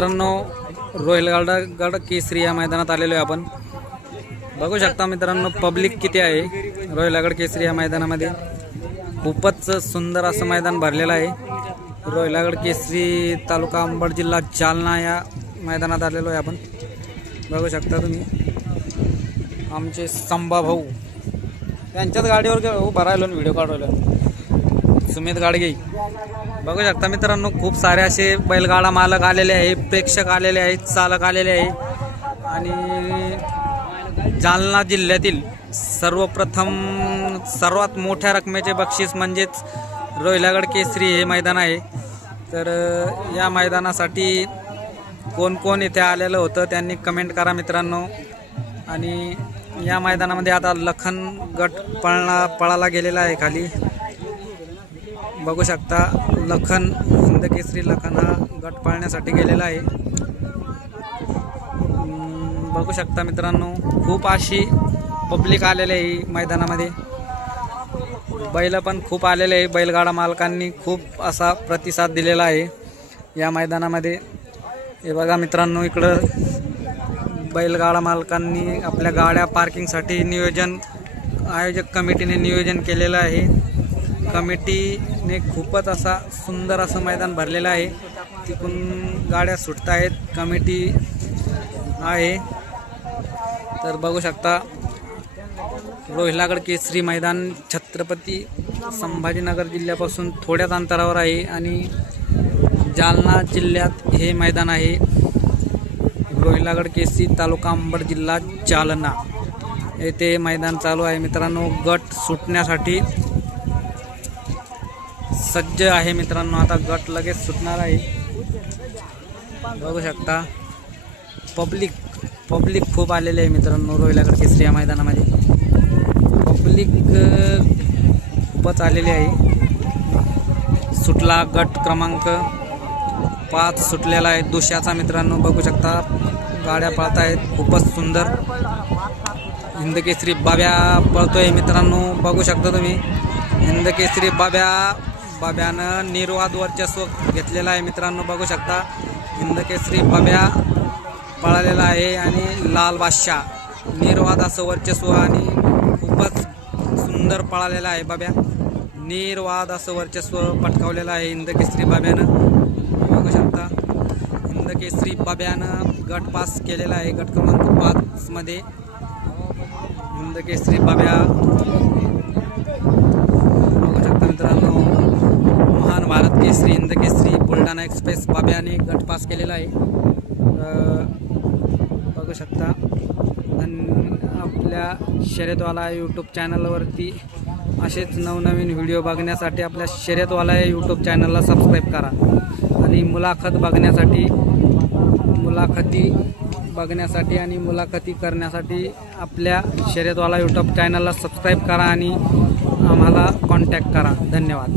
मित्रांनो, रोहिलगड केसरी या मैदानात आलेलो आहे आपण। बघू शकता मित्रांनो, पब्लिक किती आहे रोहिलगड केसरी या मैदानामध्ये। खूपच सुंदर असं मैदान भरलेलं आहे। रोहिलगड केसरी तालुका अंबड जिल्हा जालना या मैदानात आलेलो आहे आपण। बघू शकता तुम्ही, आमचे संभा भाऊ त्यांच्याच गाडीवर उभा राहिलो आणि व्हिडिओ काढवला, सुमित गाडगे। बघू शकता मित्रांनो, खूप सारे असे बैलगाडा मालक आलेले आहे, प्रेक्षक आलेले आहेत, चालक आलेले आहे। आणि जालना जिल्ह्यातील सर्वप्रथम सर्वात मोठ्या रकमेचे बक्षीस म्हणजेच रोहिलगड केसरी हे मैदान आहे। तर या मैदानासाठी कोण कोण इथे आलेलं होतं त्यांनी कमेंट करा मित्रांनो। आणि या मैदानामध्ये आता लखन गट पळाला गेलेला आहे खाली। बघू शकता, लखन हिंद केसरी लखन हा गट पाळण्यासाठी गेलेला आहे। बघू शकता मित्रांनो, खूप अशी पब्लिक आलेली आहे मैदानामध्ये। बैल पण खूप आलेले आहे, बैलगाडा मालकांनी खूप असा प्रतिसाद दिलेला आहे या मैदानामध्ये। हे बघा मित्रांनो, इकडं बैलगाडा मालकांनी आपल्या गाड्या पार्किंगसाठी आयोजक कमिटीने नियोजन केलेलं आहे। कमिटीने खूपच असा सुंदर असं मैदान भरलेलं आहे। तिथून गाड्या सुटत आहेत, कमिटी आहे। तर बघू शकता, रोहिलगड केसरी मैदान छत्रपती संभाजीनगर जिल्ह्यापासून थोड्याच अंतरावर आहे आणि जालना जिल्ह्यात हे मैदान आहे। रोहिलगड केसरी तालुका अंबड जिल्हा जालना येथे मैदान चालू आहे मित्रांनो। गट सुटण्यासाठी सज्ज आहे मित्रांनो, आता गट लगेच सुटणार आहे। बघू शकता, पब्लिक खूप आलेले आहे मित्रांनो रोहिलगड केसरी या मैदानामध्ये। पब्लिक खूपच आलेली आहे। सुटला गट क्रमांक 5 सुटलेला आहे दुशाचा मित्रांनो। बघू शकता, गाड्या पळत आहेत, खूपच सुंदर। हिंद केसरी बाब्या पळतोय मित्रांनो। बघू शकता तुम्ही, हिंद केसरी बाब्यानं निर्वाद वर्चस्व घेतलेला आहे मित्रांनो। बघू शकता, हिंद केसरी बाब्या पळालेला आहे आणि लाल बादशाह निर्वाद असं वर्चस्व आणि खूपच सुंदर पळालेला आहे बाब्या। निर्वाद असं वर्चस्व पटकावलेलं आहे हिंद केसरी बाब्यानं। बघू शकता, हिंद केसरी बाब्यानं गट पास केलेला आहे। गट क्रमांक 5 मध्ये हिंद केसरी बाब्या। बघू शकता मित्रांनो, महान भारत केसरी हिंद केसरी बुलढाणा एक्सप्रेस बाब्याने गट पास केलेला आहे। बघू शकता, आणि आपल्या शर्यतवाला यूट्यूब चॅनलवरती असेच नवनवीन व्हिडिओ बघण्यासाठी आपल्या शर्यतवाला या यूट्यूब चॅनलला सबस्क्राईब करा। आणि मुलाखती बघण्यासाठी आणि मुलाखती करण्यासाठी आपल्या शर्यतवाला यूट्यूब चॅनलला सबस्क्राईब करा आणि आम्हाला कॉन्टॅक्ट करा। धन्यवाद।